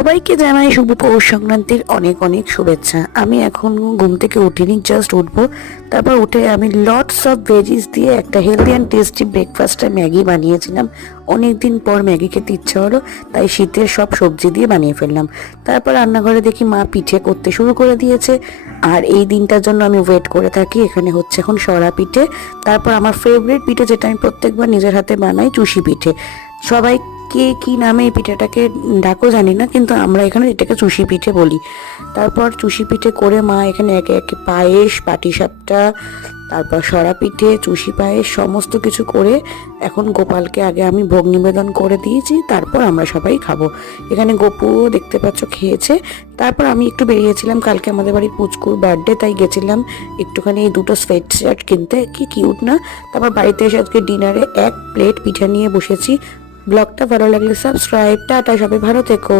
সবাইকে জানাই শুভ পৌষ সংক্রান্তির অনেক অনেক শুভেচ্ছা। আমি এখন ঘুম থেকে উঠিনি, জাস্ট উঠবো। তারপর উঠে আমি লটস অফ ভেজিস দিয়ে একটা হেলদি অ্যান্ড টেস্টি ব্রেকফাস্টে ম্যাগি বানিয়েছিলাম। অনেক দিন পর ম্যাগি খেতে ইচ্ছা হলো, তাই শীতের সব সবজি দিয়ে বানিয়ে ফেললাম। তারপর রান্নাঘরে দেখি মা পিঠে করতে শুরু করে দিয়েছে, আর এই দিনটার জন্য আমি ওয়েট করে থাকি। এখানে হচ্ছে এখন সরা পিঠে, তারপর আমার ফেভারিট পিঠে যেটা আমি প্রত্যেকবার নিজের হাতে বানাই, চুষি পিঠে। সবাই কে কি নামে এই পিঠেটাকে ডাকো জানি না, কিন্তু আমরা এখানে এটাকে চুষি পিঠে বলি। তারপর চুষি পিঠে করে মা এখানে একে একে পায়েস, পাটিসাপটা, তারপর সরা পিঠে, চুষি পায়েস সমস্ত কিছু করে এখন গোপালকে আগে আমি ভোগ নিবেদন করে দিয়েছি, তারপর আমরা সবাই খাবো। এখানে গপুও দেখতে পাচ্ছ খেয়েছে। তারপর আমি একটু বেরিয়েছিলাম, কালকে আমাদের বাড়ির পুচকুর বার্থডে, তাই গেছিলাম একটুখানি এই দুটো সোয়েট শার্ট কিনতে, কি কিউট না। তারপর বাড়িতে এসে আজকে ডিনারে এক প্লেট পিঠা নিয়ে বসেছি। ব্লগটা ভালো লাগলে সাবস্ক্রাইব। টাটা, সবাই ভালো থেকো।